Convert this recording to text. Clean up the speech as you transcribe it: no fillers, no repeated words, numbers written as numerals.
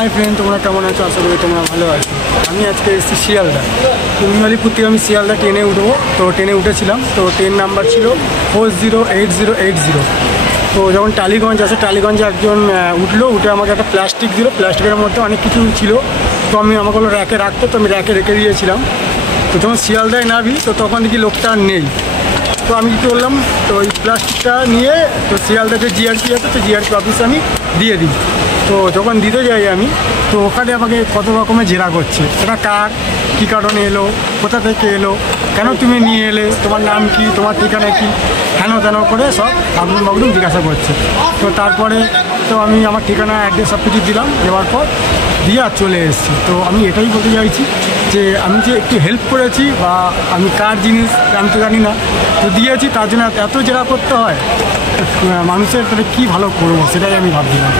Hi friend, তোমরা কেমন আছো? আশা করি তোমরা ভালো আছো। আমি আজকে এসেছি শিয়ালদা। নিমালিপুর থেকে আমি শিয়ালদা ট্রেনে উঠবো। তো ট্রেনে উঠেছিলাম, তো ট্রেন নাম্বার ছিল 408080। তো যখন টালিগঞ্জ আসে, টালিগঞ্জে একজন উঠে আমাকে একটা প্লাস্টিক দিল। প্লাস্টিকের মধ্যে অনেক কিছু ছিল, তো আমাকে বললো র্যাকে রাখতে, তো আমি র্যাকে রেখে দিয়েছিলাম। তো যখন শিয়ালদায় নাবি, তো তখন দেখি লোকটা আর নেই। তো আমি কী করলাম, তো ওই প্লাস্টিকটা নিয়ে তো শিয়ালদা যে জিআরপি আছে, তো জিআরপি অফিসে আমি দিয়ে দিই। তো যখন দিতে যাই আমি, তো ওখানে আমাকে কত রকমের জেরা করছে, এটা কার, কী কারণে এলো, কোথা থেকে এলো, কেন তুমি নিয়ে এলে, তোমার নাম কি, তোমার ঠিকানা কি, হেন তেন করে সব আগুন বাগুন জিজ্ঞাসা করছে। তো তারপরে তো আমি আমার ঠিকানা অ্যাড্রেস সব কিছু দিলাম, দেওয়ার পর দিয়ে আর চলে এসেছি। তো আমি এটাই বলতে চাইছি যে আমি যে একটু হেল্প করেছি, বা আমি কার জিনিস আমি তো জানি না, তো দিয়েছি, তার জন্য এত জেরা করতে হয়। মানুষের তাহলে কী ভালো করবো সেটাই আমি ভাবছিলাম।